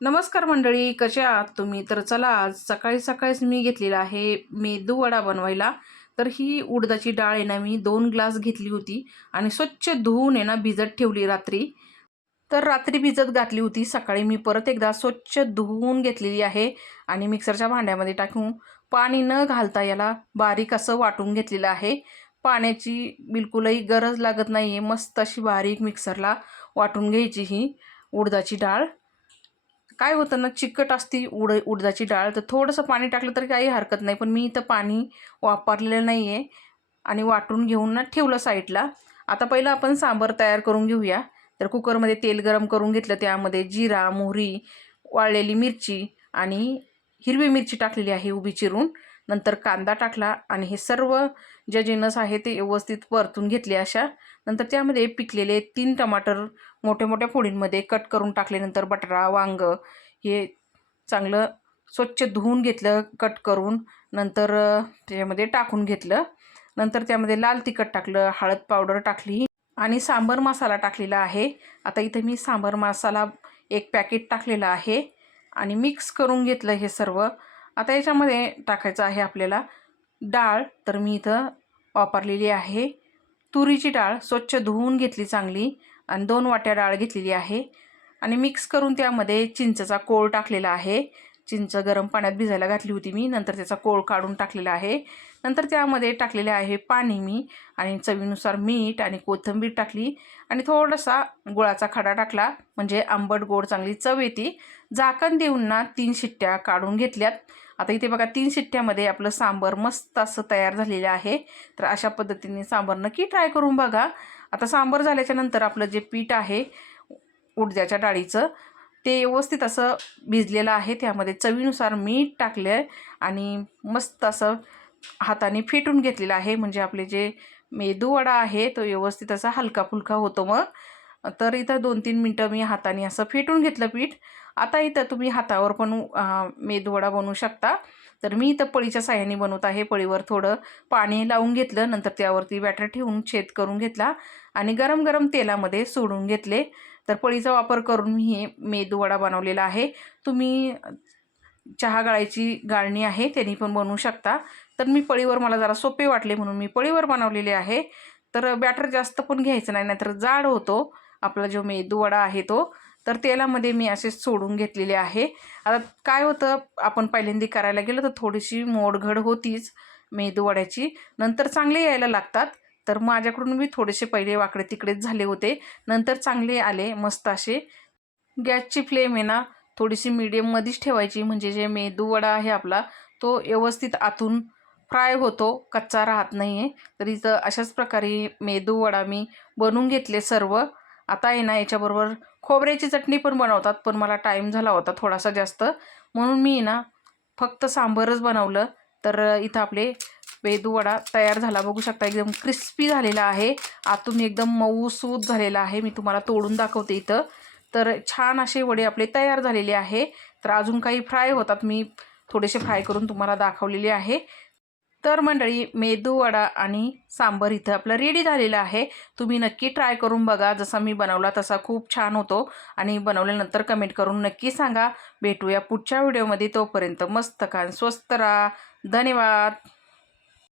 नमस्कार मंडळी कसे आहात तुम्ही? तर चला आज सकाळी सकाळीच मी घेतलेला आहे मेदू वडा बनवायला. तर ही उडदाची डाळ आहे ना मी दोन ग्लास घेतली होती आणि स्वच्छ धुवून आहे ना भिजत ठेवली रात्री. तर रात्री भिजत घातली होती. सकाळी मी परत एकदा स्वच्छ धुवून घेतलेली आहे आणि मिक्सरच्या भांड्यामध्ये टाकून पाणी न घालता याला बारीक असं वाटून घेतलेलं आहे. पाण्याची बिलकुलही गरज लागत नाही आहे मस्त अशी बारीक मिक्सरला वाटून घ्यायची ही उडदाची डाळ. काय होतं ना चिकट असती उड उडदाची डाळ तर थोडंसं पाणी टाकलं तरी काही हरकत नाही. पण मी इथं पाणी वापरलेलं नाही आहे आणि वाटून घेऊन ना ठेवलं साईडला. आता पहिलं आपण सांबर तयार करून घेऊया. तर कुकरमध्ये तेल गरम करून घेतलं. त्यामध्ये जिरा मोहरी वाळलेली मिरची आणि हिरवी मिरची टाकलेली आहे उभी चिरून. नंतर कांदा टाकला आणि हे सर्व जे जिनस आहे ते व्यवस्थित परतून घेतले अशा. नंतर त्यामध्ये पिकलेले तीन टमाटर मोठ्या मोठ्या फोडींमध्ये कट करून टाकल्यानंतर बटाटा वांग हे चांगलं स्वच्छ धुवून घेतलं कट करून नंतर त्याच्यामध्ये टाकून घेतलं. नंतर त्यामध्ये लाल तिखट टाकलं हळद पावडर टाकली आणि सांबर मसाला टाकलेला आहे. आता इथं मी सांबर मसाला एक पॅकेट टाकलेला आहे आणि मिक्स करून घेतलं हे सर्व. आता याच्यामध्ये टाकायचं आहे आपल्याला. डाळ तर मी इथं वापरलेली आहे. तुरीची डाळ स्वच्छ धुवून घेतली चांगली. आणि दोन वाट्या डाळ घेतलेली आहे. आणि मिक्स करून त्यामध्ये चिंचचा कोळ टाकलेला आहे. चिंच गरम पाण्यात भिजायला घातली होती मी. नंतर त्याचा कोळ काढून टाकलेला आहे. नंतर त्यामध्ये टाकलेले आहे पाणी मी आणि चवीनुसार मीठ आणि कोथिंबीर टाकली आणि थोडासा गुळाचा खडा टाकला. म्हणजे आंबट गोड चांगली चव येते. झाकण देऊन ना तीन शिट्ट्या काढून घेतल्यात. आता इथे बघा तीन शिट्ट्यामध्ये आपलं सांबर मस्त असं तयार झालेलं आहे. तर अशा पद्धतीने सांबर नक्की ट्राय करून बघा. आता सांबर झाल्याच्यानंतर आपलं जे पीठ आहे उडद्याच्या डाळीचं ते व्यवस्थित असं भिजलेलं आहे. त्यामध्ये चवीनुसार मीठ टाकलं आहे आणि मस्त असं हाताने फेटून घेतलेलं आहे. म्हणजे आपले जे मेदू वडा आहे तो व्यवस्थित असा हलका फुलका होतो मग. तर इथं दोन तीन मिनटं मी हाताने असं फेटून घेतलं पीठ. आता इथं तुम्ही हातावर पण मेदूवडा बनवू शकता. तर मी इथं पळीच्या साह्याने बनवत आहे. पळीवर थोडं पाणी लावून घेतलं. नंतर त्यावरती बॅटर ठेवून छेद करून घेतला आणि गरम गरम तेलामध्ये सोडून घेतले. तर पळीचा वापर करून मी हे मेदूवडा बनवलेला आहे. तुम्ही चहा गाळायची गाळणी आहे त्यांनी पण बनवू शकता. तर मी पळीवर मला जरा सोपे वाटले म्हणून मी पळीवर बनवलेले आहे. तर बॅटर जास्त पण घ्यायचं नाही नाहीतर जाड होतो आपला जो मेदूवडा आहे तो. तर तेलामध्ये मी असे सोडून घेतलेले आहे. आता काय होतं आपण पहिल्यांदा करायला गेलं तर थोडीशी मोडघड होतीच मेदूवड्याची नंतर चांगले यायला लागतात. तर माझ्याकडून मी थोडेसे पहिले वाकडे तिकडेच झाले होते. नंतर चांगले आले मस्त असे. गॅसची फ्लेम आहे ना थोडीशी मीडियममध्येच ठेवायची. म्हणजे जे मेदूवडा आहे आपला तो व्यवस्थित आतून फ्राय होतो कच्चा राहत नाही आहे तर इथं अशाच प्रकारे मेदूवडा मी बनवून घेतले सर्व. आता आहे ना याच्याबरोबर खोबऱ्याची चटणी पण बनवतात पण मला टाईम झाला होता थोडासा जास्त. म्हणून मी ना फक्त सांबरच बनवलं. तर इथं आपले वेदू वडा तयार झाला. बघू शकता एकदम क्रिस्पी झालेला आहे. आतून एकदम मऊसूत झालेला आहे. मी तुम्हाला तोडून दाखवते इथं. तर छान असे वडे आपले तयार झालेले आहे. तर अजून काही फ्राय होतात. मी थोडेसे फ्राय करून तुम्हाला दाखवलेले आहे. तर मंडळी मेदू वडा आणि सांबर इथं आपलं रेडी झालेलं आहे. तुम्ही नक्की ट्राय करून बघा. जसा मी बनवला तसा खूप छान होतो. आणि बनवल्यानंतर कमेंट करून नक्की सांगा. भेटूया पुढच्या व्हिडिओमध्ये. तोपर्यंत मस्त खान स्वस्त राहा. धन्यवाद.